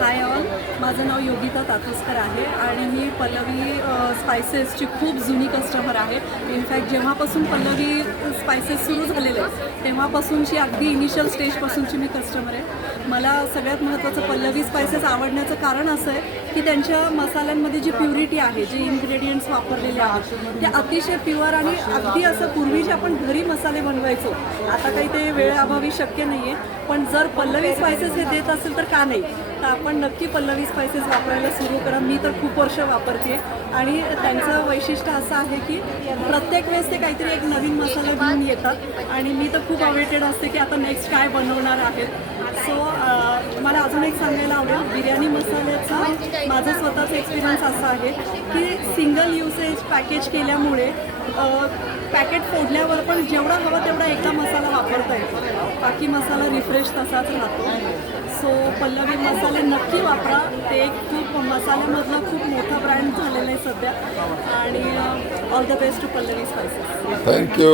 Hi all, माझं नाव योगिता तातुसकर आहे आणि मी पल्लवी स्पायसेसची खूप जुनी कस्टमर आहे. इनफॅक्ट जेव्हापासून पल्लवी स्पायसेस सुरू झालेले तेव्हापासूनची अगदी इनिशियल स्टेजपासूनची मी कस्टमर आहे. मला सगळ्यात महत्त्वाचं पल्लवी स्पायसेस आवडण्याचं कारण असं आहे की त्यांच्या मसाल्यांमध्ये जी प्युरिटी आहे, जे इन्ग्रेडियंट्स वापरलेले आहेत ते अतिशय प्युअर आणि अगदी असं पूर्वी जे आपण घरी मसाले बनवायचो, आता काही ते वेळेअभावी शक्य नाही आहे, पण जर पल्लवी स्पायसेस हे देत असेल तर का नाही, तर आपण नक्की पल्लवी स्पायसेस वापरायला सुरू करा. मी तर खूप वर्ष वापरते आणि त्यांचं वैशिष्ट्य असं आहे की प्रत्येक वेळेस ते काहीतरी एक नवीन मसाले घेऊन येतात आणि मी तर खूप अवेटेड असते की आता नेक्स्ट काय बनवणार आहेत. सो मला अजून एक सांगायला आवडेल, बिर्याणी मसाल्याचा माझा स्वतःचा एक्सपिरियन्स असा आहे की सिंगल युसेज पॅकेज केल्यामुळे पॅकेट फोडल्यावर पण जेवढा हवा तेवढा एकदा मसाला वापरता येतो, बाकी मसाला रिफ्रेश तसाच राहतो. सो पल्लवी मसाले नक्की वापरा. ते एक खूप मसाल्यामधला खूप मोठा ब्रँड झालेला आहे सध्या आणि all the best to Pallavi spices. Thank you.